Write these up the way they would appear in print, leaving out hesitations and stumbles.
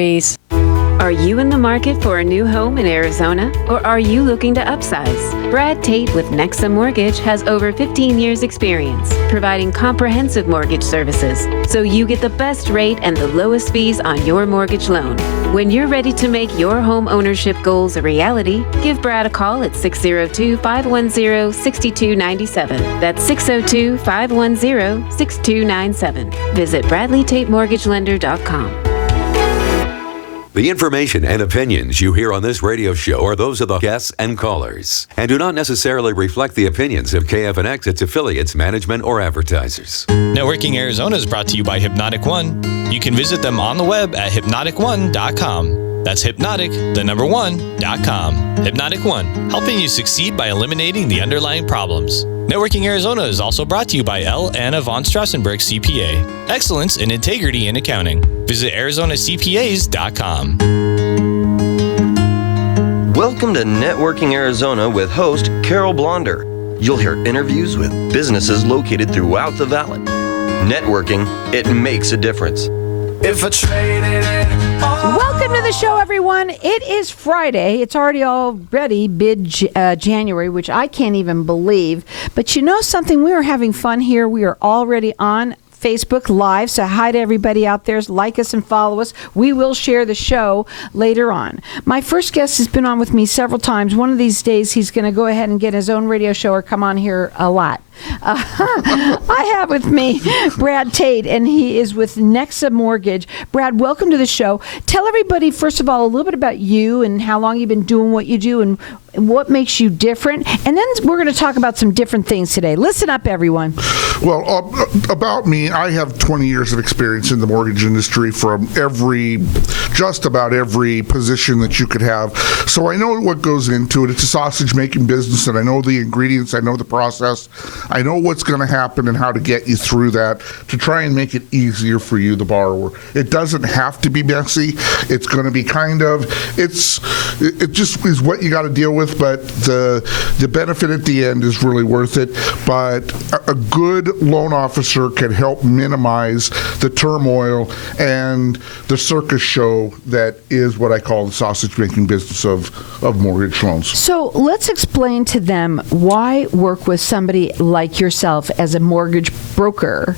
Are you in the market for a new home in Arizona, or are you looking to upsize? Brad Tate with Nexa Mortgage has over 15 years experience providing comprehensive mortgage services, so you get the best rate and the lowest fees on your mortgage loan. When you're ready to make your home ownership goals a reality, give Brad a call at 602-510-6297. That's 602-510-6297. Visit BradleyTateMortgageLender.com. The information and opinions you hear on this radio show are those of the guests and callers and do not necessarily reflect the opinions of KFNX, its affiliates, management, or advertisers. Networking Arizona is brought to you by Hypnotic One. You can visit them on the web at hypnotic1.com. That's hypnotic1.com. Hypnotic One, helping you succeed by eliminating the underlying problems. Networking Arizona is also brought to you by L. Anna von Strassenberg CPA. Excellence and integrity in accounting. Visit ArizonaCPAs.com. Welcome to Networking Arizona with host Carol Blonder. You'll hear interviews with businesses located throughout the valley. Networking, it makes a difference. If I traded it all. Welcome to the show, everyone. It is Friday. It's already mid-January, which I can't even believe. But you know something? We are having fun here. We are already on Facebook Live. So hi to everybody out there. Like us and follow us. We will share the show later on. My first guest has been on with me several times. One of these days, he's going to go ahead and get his own radio show or come on here a lot. I have with me Brad Tate, and he is with Nexa Mortgage. Brad, welcome to the show. Tell everybody, first of all, a little bit about you and how long you've been doing what you do and what makes you different. And then we're going to talk about some different things today. Listen up, everyone. Well, about me, I have 20 years of experience in the mortgage industry from just about every position that you could have. So I know what goes into it. It's a sausage-making business, and I know the ingredients. I know the process. I know what's going to happen and how to get you through that to try and make it easier for you, the borrower. It doesn't have to be messy. It's going to be it just is what you got to deal with, but the benefit at the end is really worth it. But a good loan officer can help minimize the turmoil and the circus show that is what I call the sausage-making business of mortgage loans. So let's explain to them why work with somebody like yourself as a mortgage broker.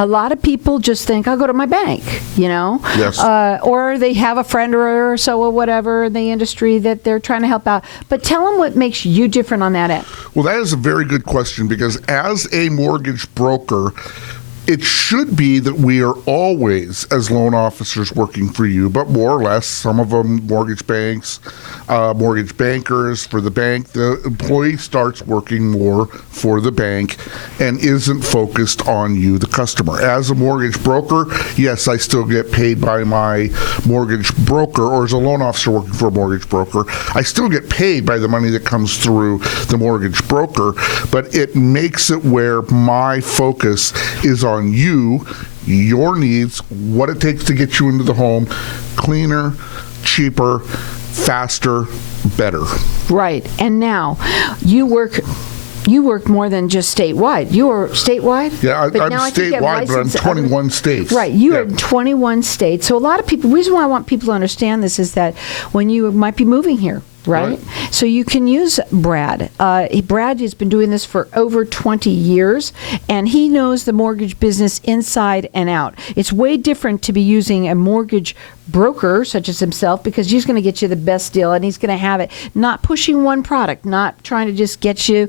A lot of people just think, I'll go to my bank, Yes. Or they have a friend or so or whatever in the industry that they're trying to help out. But tell them what makes you different on that end. Well, that is a very good question, because as a mortgage broker, it should be that we are always, as loan officers, working for you, but more or less, some of them mortgage banks, mortgage bankers for the bank. The employee starts working more for the bank and isn't focused on you, the customer. As a mortgage broker, yes, I still get paid by my mortgage broker, or as a loan officer working for a mortgage broker, I still get paid by the money that comes through the mortgage broker, but it makes it where my focus is on you, your needs, what it takes to get you into the home, cleaner, cheaper, faster, better. Right. And now you work more than just statewide. You are statewide? Yeah, I'm statewide, but I'm 21 states. Right. You are in 21 states. So a lot of people, the reason why I want people to understand this is that when you might be moving here, right? So you can use Brad. Brad has been doing this for over 20 years, and he knows the mortgage business inside and out. It's way different to be using a mortgage broker such as himself, because he's going to get you the best deal, and he's going to have it, not pushing one product, not trying to just get you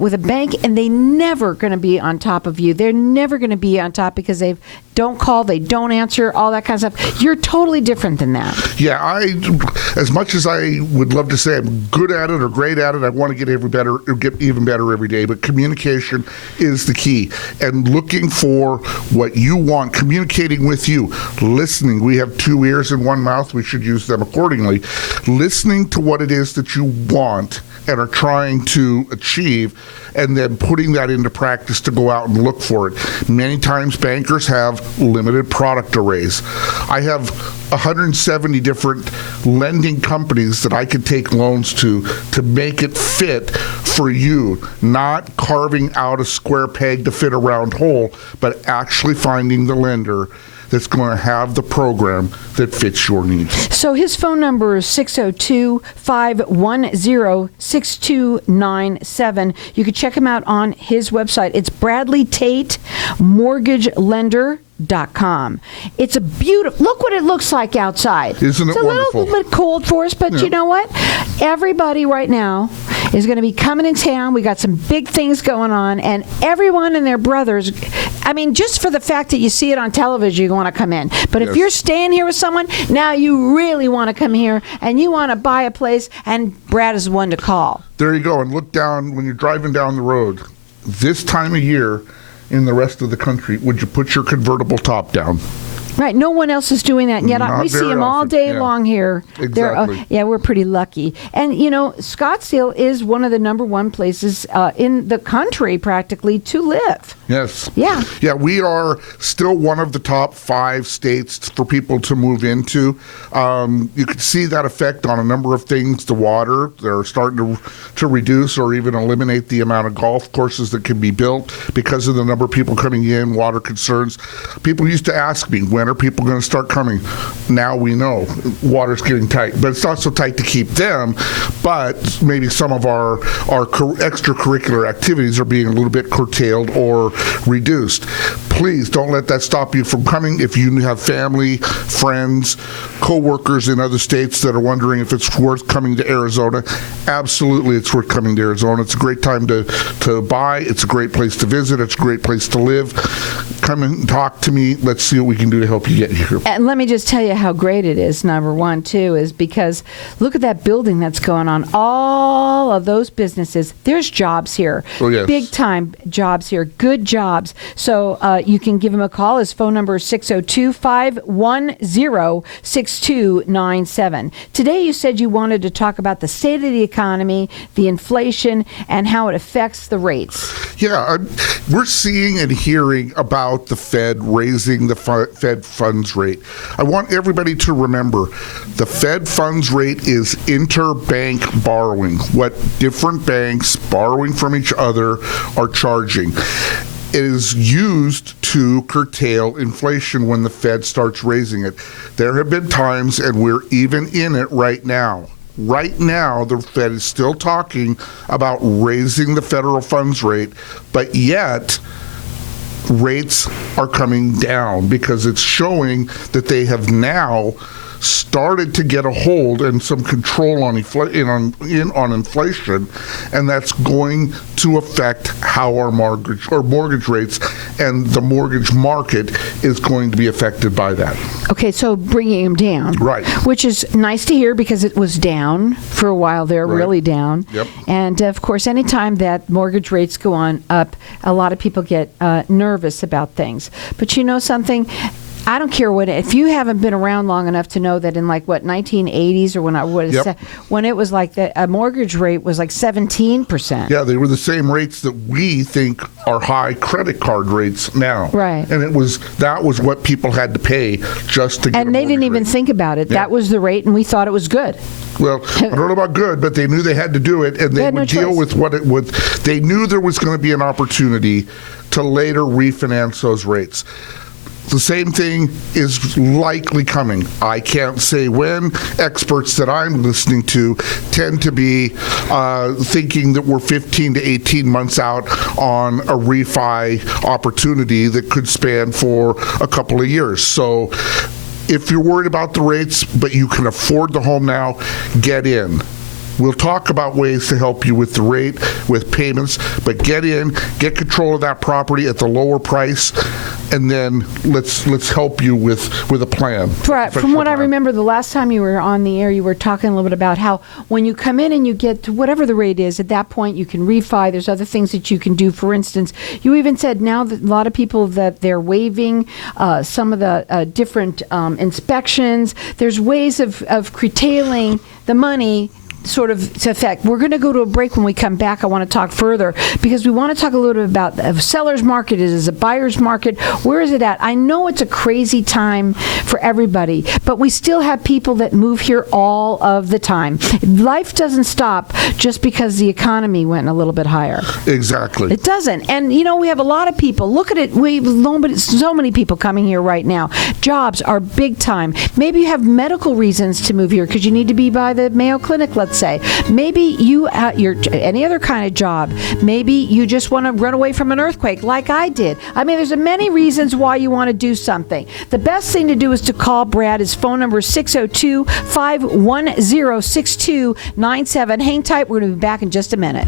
with a bank, and they never going to be on top of you. They're never going to be on top because they don't call, they don't answer, all that kind of stuff. You're totally different than that. Yeah, as much as I would love to say I'm good at it or great at it, I want to get even better every day, but communication is the key, and looking for what you want, communicating with you, listening. We have 2 ears and 1 mouth, we should use them accordingly. Listening to what it is that you want and are trying to achieve, and then putting that into practice to go out and look for it. Many times bankers have limited product arrays. I have 170 different lending companies that I could take loans to make it fit for you, not carving out a square peg to fit a round hole, but actually finding the lender that's going to have the program that fits your needs. So his phone number is 602-510-6297. You can check him out on his website. It's Bradley Tate Mortgage Lender. .com. It's a beautiful, look what it looks like outside. Isn't it wonderful? It's a little bit cold for us, but you know what? Everybody right now is going to be coming in town. We got some big things going on, and everyone and their brothers, I mean, just for the fact that you see it on television, you want to come in. But if you're staying here with someone, now you really want to come here, and you want to buy a place, and Brad is the one to call. There you go, and look down when you're driving down the road. This time of year, in the rest of the country, would you put your convertible top down? Right. No one else is doing that. And yet Not we see very them all often. day long here. Exactly. We're pretty lucky. And, you know, Scottsdale is one of the number one places in the country practically to live. Yes. Yeah. Yeah, we are still one of the top 5 states for people to move into. You can see that effect on a number of things. The water, they're starting to reduce or even eliminate the amount of golf courses that can be built because of the number of people coming in, water concerns. People used to ask me, when are people going to start coming? Now we know water's getting tight, but it's not so tight to keep them, but maybe some of our extracurricular activities are being a little bit curtailed or reduced. Please don't let that stop you from coming. If you have family, friends, co-workers in other states that are wondering if it's worth coming to Arizona, absolutely it's worth coming to Arizona. It's a great time to buy. It's a great place to visit. It's a great place to live. Come and talk to me. Let's see what we can do to help you get here. And let me just tell you how great it is, number one, too, is because look at that building that's going on. All of those businesses, there's jobs here. Oh, yes. Big time jobs here. Good jobs. So you can give him a call. His phone number is 602-510-6297. Today you said you wanted to talk about the state of the economy, the inflation, and how it affects the rates. Yeah, we're seeing and hearing about the Fed raising the Fed funds rate. I want everybody to remember the Fed funds rate is interbank borrowing, what different banks borrowing from each other are charging. It is used to curtail inflation when the Fed starts raising it. There have been times, and we're even in it right now. Right now, the Fed is still talking about raising the federal funds rate, but yet rates are coming down because it's showing that they have now started to get a hold and some control on inflation, and that's going to affect how our mortgage rates and the mortgage market is going to be affected by that. Okay, so bringing them down. Right. Which is nice to hear because it was down for a while there, Right. really down. Yep. And, of course, anytime that mortgage rates go on up, a lot of people get nervous about things. But you know something? I don't care if you haven't been around long enough to know that in 1980s or when it was like a mortgage rate was like 17%. Yeah, they were the same rates that we think are high credit card rates now. Right. And that was what people had to pay just to get And a they mortgage didn't even rate. think about it. Yeah. That was the rate, and we thought it was good. Well, I don't know about good, but they knew they had to do it, and they had would no deal choice. with what it would. They knew there was going to be an opportunity to later refinance those rates. The same thing is likely coming. I can't say when. Experts that I'm listening to tend to be thinking that we're 15 to 18 months out on a refi opportunity that could span for a couple of years. So if you're worried about the rates, but you can afford the home now, get in. We'll talk about ways to help you with the rate, with payments, but get in, get control of that property at the lower price, and then let's help you with a plan. From what I remember, the last time you were on the air, you were talking a little bit about how when you come in and you get to whatever the rate is, at that point you can refi. There's other things that you can do. For instance, you even said now that a lot of people that they're waiving some of the different inspections. There's ways of curtailing the money sort of to effect. We're going to go to a break. When we come back, I want to talk further because we want to talk a little bit about the seller's market. Is a buyer's market? Where is it at? I know it's a crazy time for everybody, but we still have people that move here all of the time. Life doesn't stop just because the economy went a little bit higher. Exactly. It doesn't. And, we have a lot of people. Look at it. We've so many people coming here right now. Jobs are big time. Maybe you have medical reasons to move here because you need to be by the Mayo Clinic, let's say. Maybe you're any other kind of job. Maybe you just want to run away from an earthquake like I did. I mean, there's many reasons why you want to do something. The best thing to do is to call Brad. His phone number is 602-510-6297. Hang tight. We're going to be back in just a minute.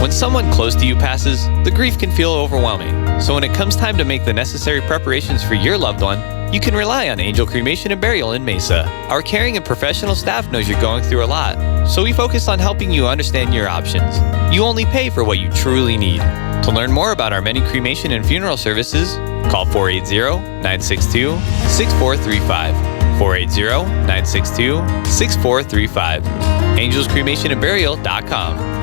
When someone close to you passes, the grief can feel overwhelming. So when it comes time to make the necessary preparations for your loved one, you can rely on Angel Cremation and Burial in Mesa. Our caring and professional staff knows you're going through a lot, so we focus on helping you understand your options. You only pay for what you truly need. To learn more about our many cremation and funeral services, call 480-962-6435. 480-962-6435. AngelsCremationandBurial.com.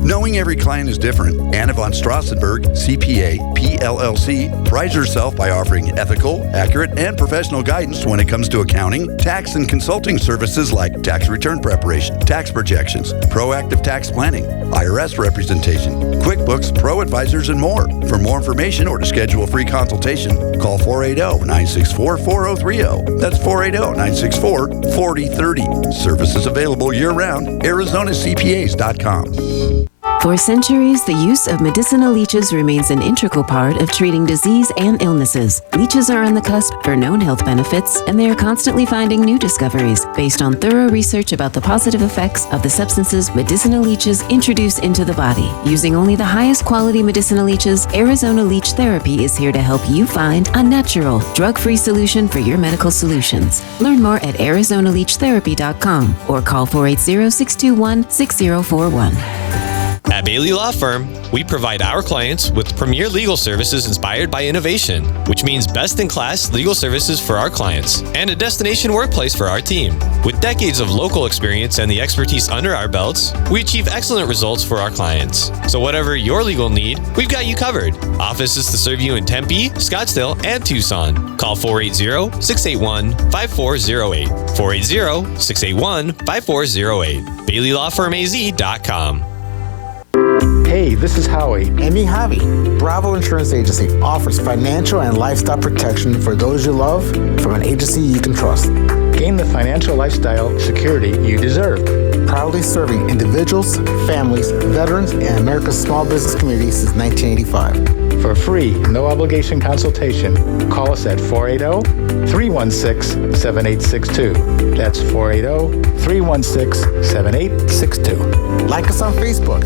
Knowing every client is different, Anna von Strassenberg, CPA, PLLC, prides herself by offering ethical, accurate, and professional guidance when it comes to accounting, tax, and consulting services like tax return preparation, tax projections, proactive tax planning, IRS representation, QuickBooks, Pro Advisors, and more. For more information or to schedule a free consultation, call 480-964-4030. That's 480-964-4030. Services available year-round. ArizonaCPAs.com. For centuries, the use of medicinal leeches remains an integral part of treating disease and illnesses. Leeches are on the cusp for known health benefits, and they are constantly finding new discoveries based on thorough research about the positive effects of the substances medicinal leeches introduce into the body. Using only the highest quality medicinal leeches, Arizona Leech Therapy is here to help you find a natural, drug-free solution for your medical solutions. Learn more at ArizonaLeechTherapy.com or call 480-621-6041. At Bailey Law Firm, we provide our clients with premier legal services inspired by innovation, which means best-in-class legal services for our clients and a destination workplace for our team. With decades of local experience and the expertise under our belts, we achieve excellent results for our clients. So whatever your legal need, we've got you covered. Offices to serve you in Tempe, Scottsdale, and Tucson. Call 480-681-5408. 480-681-5408. BaileyLawFirmAZ.com. Hey, this is Howie. And me, Javi. Bravo Insurance Agency offers financial and lifestyle protection for those you love from an agency you can trust. Gain the financial lifestyle security you deserve. Proudly serving individuals, families, veterans, and America's small business community since 1985. For a free, no-obligation consultation, call us at 480-316-7862. That's 480-316-7862. Like us on Facebook.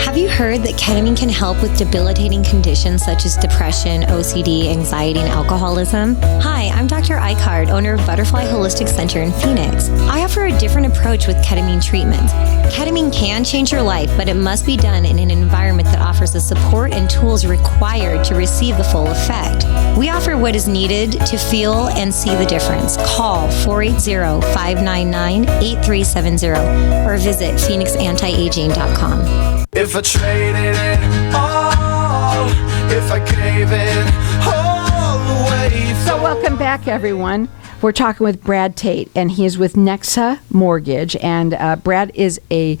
Have you heard that ketamine can help with debilitating conditions such as depression, OCD, anxiety, and alcoholism? Hi, I'm Dr. Eichard, owner of Butterfly Holistic Center in Phoenix. I offer a different approach with ketamine treatment. Ketamine can change your life, but it must be done in an environment that offers the support and tools required to receive the full effect. We offer what is needed to feel and see the difference. Call 480-599-8370 or visit phoenixantiaging.com. If I traded it all, if I gave it all away. So welcome back, everyone. We're talking with Brad Tate, and he is with Nexa Mortgage. And Brad is a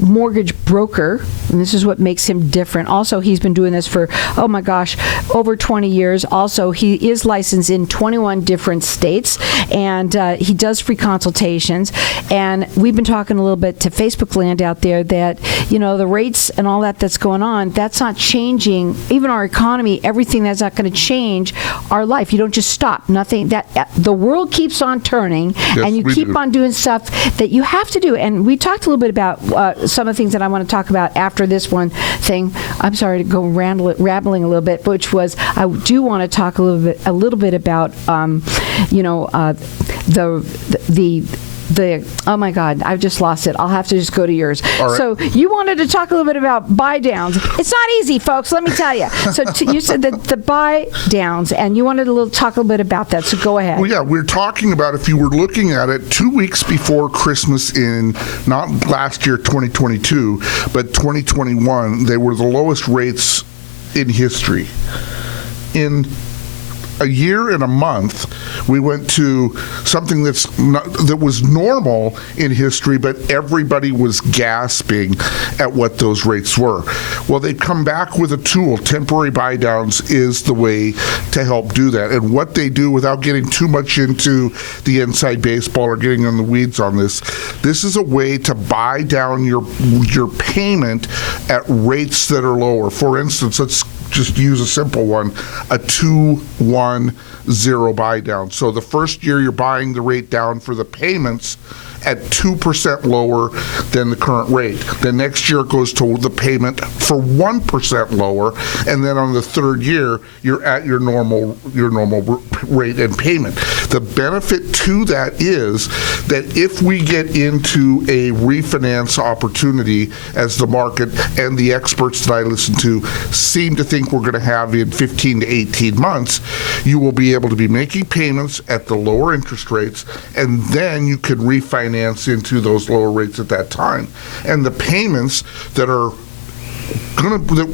mortgage broker, and this is what makes him different. Also, he's been doing this for, oh my gosh, over 20 years. Also, he is licensed in 21 different states, and he does free consultations. And we've been talking a little bit to Facebook land out there that, the rates and all that's going on, that's not changing, even our economy, everything. That's not going to change our life. You don't just stop. Nothing. That the world keeps on turning, Yes, and you keep on doing stuff that you have to do. And we talked a little bit about some of the things that I want to talk about after this one thing. I'm sorry to go rambling a little bit, which was I do want to talk a little bit about the oh my God, I've just lost it. I'll have to just go to yours. All right. So you wanted to talk a little bit about buy downs. It's not easy, folks. Let me tell you. So you said that the buy downs, and you wanted to talk a little bit about that. So go ahead. Well, yeah, we're talking about, if you were looking at it 2 weeks before Christmas in not last year 2022, but 2021, they were the lowest rates in history. In a year and a month, we went to something that was normal in history, but everybody was gasping at what those rates were. Well, they've come back with a tool. Temporary buy downs is the way to help do that. And what they do, without getting too much into the inside baseball or getting in the weeds on this is a way to buy down your payment at rates that are lower. For instance, let's just use a simple one, a 2-1-0 buy down. So the first year you're buying the rate down for the payments at 2% lower than the current rate. The next year it goes to the payment for 1% lower, and then on the third year you're at your normal rate and payment. The benefit to that is that if we get into a refinance opportunity, as the market and the experts that I listen to seem to think we're going to have in 15 to 18 months, you will be able to be making payments at the lower interest rates, and then you can refinance into those lower rates at that time. And the payments that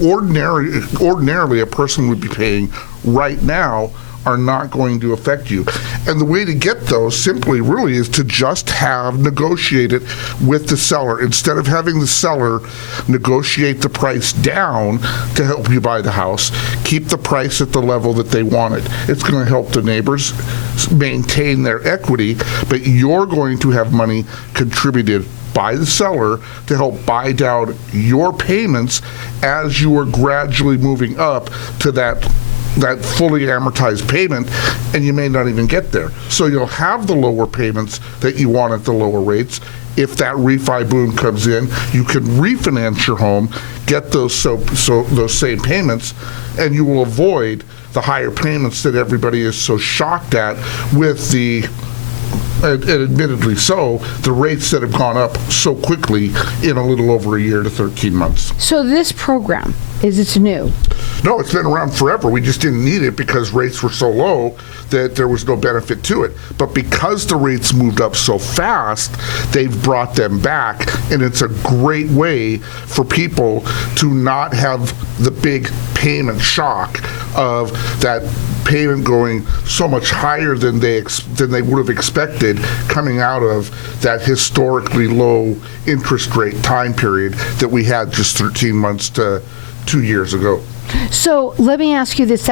ordinarily a person would be paying right now are not going to affect you. And the way to get those simply really is to just negotiate it with the seller. Instead of having the seller negotiate the price down to help you buy the house, keep the price at the level that they want it. It's going to help the neighbors maintain their equity, but you're going to have money contributed by the seller to help buy down your payments as you are gradually moving up to that fully amortized payment, and you may not even get there. So you'll have the lower payments that you want at the lower rates. If that refi boom comes in, you can refinance your home, get those those same payments, and you will avoid the higher payments that everybody is so shocked at with the, and admittedly so, the rates that have gone up so quickly in a little over a year to 13 months. So this program, it's new? No, it's been around forever. We just didn't need it because rates were so low that there was no benefit to it. But because the rates moved up so fast, they've brought them back, and it's a great way for people to not have the big payment shock of that payment going so much higher than they would have expected coming out of that historically low interest rate time period that we had just 13 months to 2 years ago. So let me ask you this: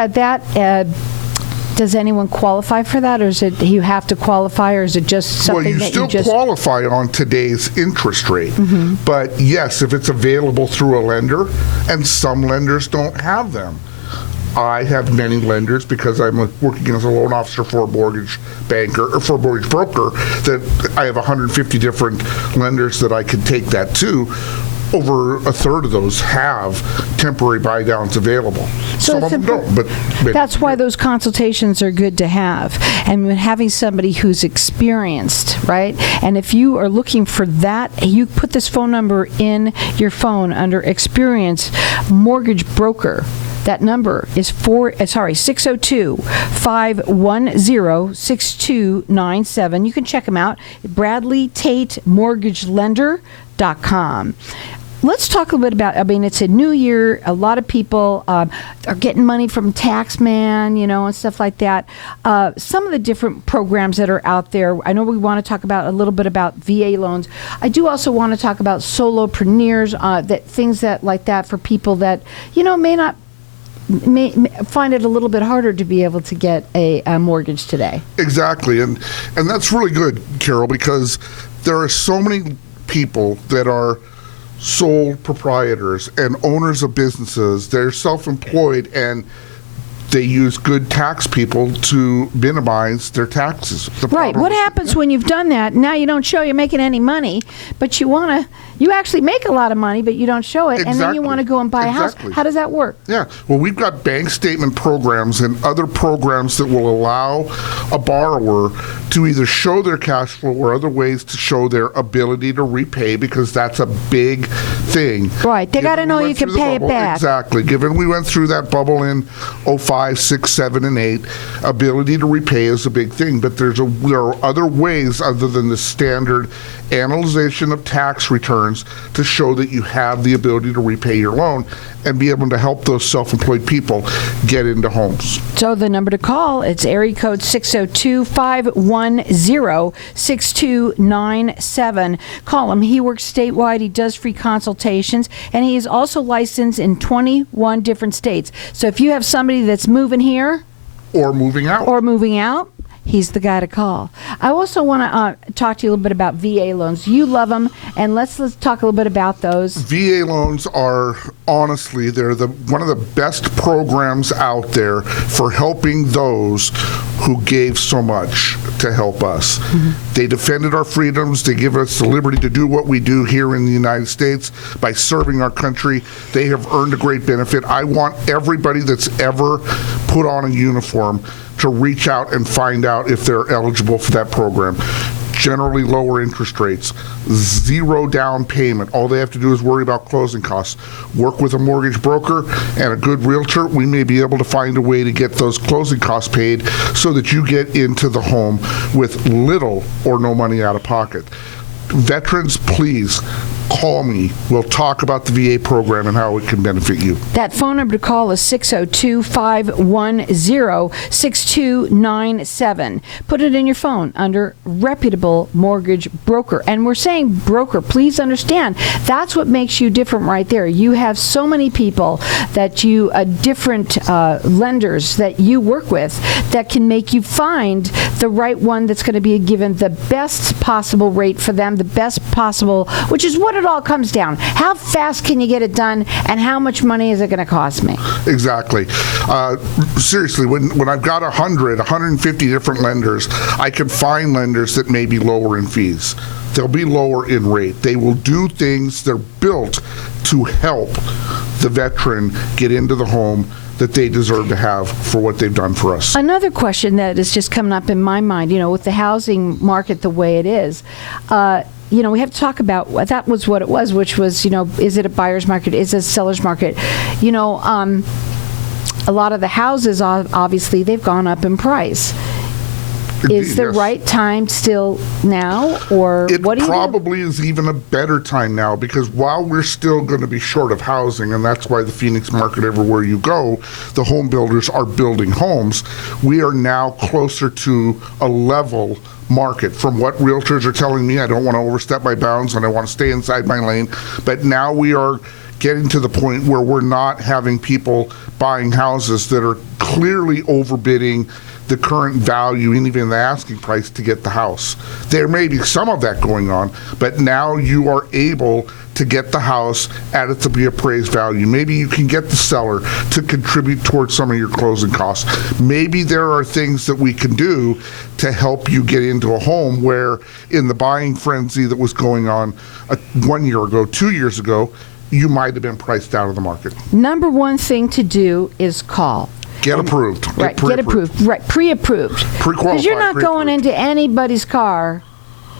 does anyone qualify for that, or is it you have to qualify, or is it just something that you just... Well, you still qualify on today's interest rate. Mm-hmm. But yes, if it's available through a lender, and some lenders don't have them. I have many lenders because I'm working as a loan officer for a mortgage banker or for a mortgage broker, that I have 150 different lenders that I can take that to. Over a third of those have temporary buy downs available. So some of them don't, but that's why those consultations are good to have. And when having somebody who's experienced, right? And if you are looking for that, you put this phone number in your phone under Experienced Mortgage Broker. That number is 602-510-6297. You can check them out. Bradley Tate MortgageLender.com. Let's talk a little bit about, it's a new year. A lot of people are getting money from Taxman, and stuff like that. Some of the different programs that are out there. I know we want to talk about a little bit about VA loans. I do also want to talk about solopreneurs, things like that for people that, may find it a little bit harder to be able to get a mortgage today. Exactly, and that's really good, Carol, because there are so many people that are sole proprietors and owners of businesses. They're self-employed, and they use good tax people to minimize their taxes. Right. What happens when you've done that? Now you don't show you're making any money, but you actually make a lot of money, but you don't show it, and then you want to go and buy a house. How does that work? Yeah. Well, we've got bank statement programs and other programs that will allow a borrower to either show their cash flow or other ways to show their ability to repay, because that's a big thing. Right. They got to know you can pay it back. Exactly. Given we went through that bubble in 05, 6, 7, and 8, ability to repay is a big thing. But there are other ways other than the standard analyzation of tax returns to show that you have the ability to repay your loan and be able to help those self-employed people get into homes. So the number to call, it's area code 602-510-6297. Call him. He works statewide. He does free consultations, and he is also licensed in 21 different states. So if you have somebody that's moving here or moving out, he's the guy to call. I also want to talk to you a little bit about VA loans. You love them, and let's talk a little bit about those. VA loans are, honestly, they're one of the best programs out there for helping those who gave so much to help us. Mm-hmm. They defended our freedoms. They give us the liberty to do what we do here in the United States by serving our country. They have earned a great benefit. I want everybody that's ever put on a uniform to reach out and find out if they're eligible for that program. Generally lower interest rates, 0 down payment. All they have to do is worry about closing costs. Work with a mortgage broker and a good realtor. We may be able to find a way to get those closing costs paid so that you get into the home with little or no money out of pocket. Veterans, please call me. We'll talk about the VA program and how it can benefit you. That phone number to call is 602-510-6297. Put it in your phone under reputable mortgage broker. And we're saying broker. Please understand, that's what makes you different right there. You have so many people that you, different lenders that you work with that can make you find the right one that's going to be given the best possible rate for them, the best possible, which is what it all comes down. How fast can you get it done, and how much money is it going to cost me? Exactly. Seriously, when I've got 150 different lenders, I can find lenders that may be lower in fees. They'll be lower in rate. They will do things, they're built to help the veteran get into the home that they deserve to have for what they've done for us. Another question that is just coming up in my mind, with the housing market the way it is, we have to talk about, that was what it was, which was, is it a buyer's market? Is it a seller's market? A lot of the houses, obviously, they've gone up in price. Is the right time still now, or what do you do? It probably is even a better time now, because while we're still going to be short of housing, and that's why the Phoenix market, everywhere you go, the home builders are building homes, we are now closer to a level market. From what realtors are telling me, I don't want to overstep my bounds and I want to stay inside my lane, but now we are getting to the point where we're not having people buying houses that are clearly overbidding the current value and even the asking price to get the house. There may be some of that going on, but now you are able to get the house at it to be appraised value. Maybe you can get the seller to contribute towards some of your closing costs. Maybe there are things that we can do to help you get into a home where, in the buying frenzy that was going on 1 year ago, 2 years ago, you might have been priced out of the market. Number one thing to do is call. Get approved. Right, get approved. Right, pre-approved. Pre-qualified. Because you're not going into anybody's car.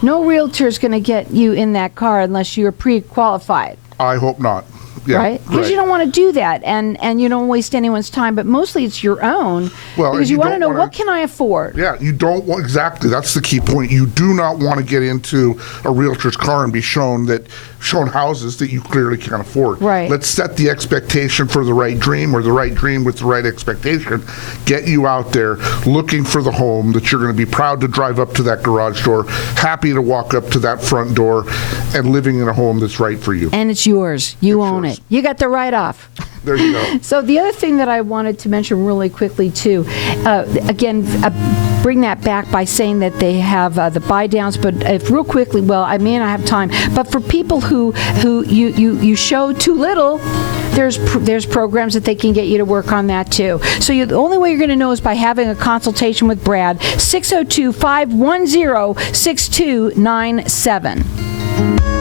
No realtor is going to get you in that car unless you're pre-qualified. I hope not. Yeah, right? Because you don't want to do that, and you don't waste anyone's time, but mostly it's your own, because you want to know, what can I afford? Yeah, you don't want, exactly, that's the key point. You do not want to get into a realtor's car and be shown houses that you clearly can't afford. Right. Let's set the expectation for the right dream, or the right dream with the right expectation. Get you out there looking for the home that you're going to be proud to drive up to that garage door, happy to walk up to that front door, and living in a home that's right for you. And it's yours. You own it. You got the write-off. There you go. So the other thing that I wanted to mention really quickly too, bring that back by saying that they have the buy downs, but if real quickly, I may not have time, but for people who you show too little, there's programs that they can get you to work on that too. So the only way you're going to know is by having a consultation with Brad. 602-510-6297.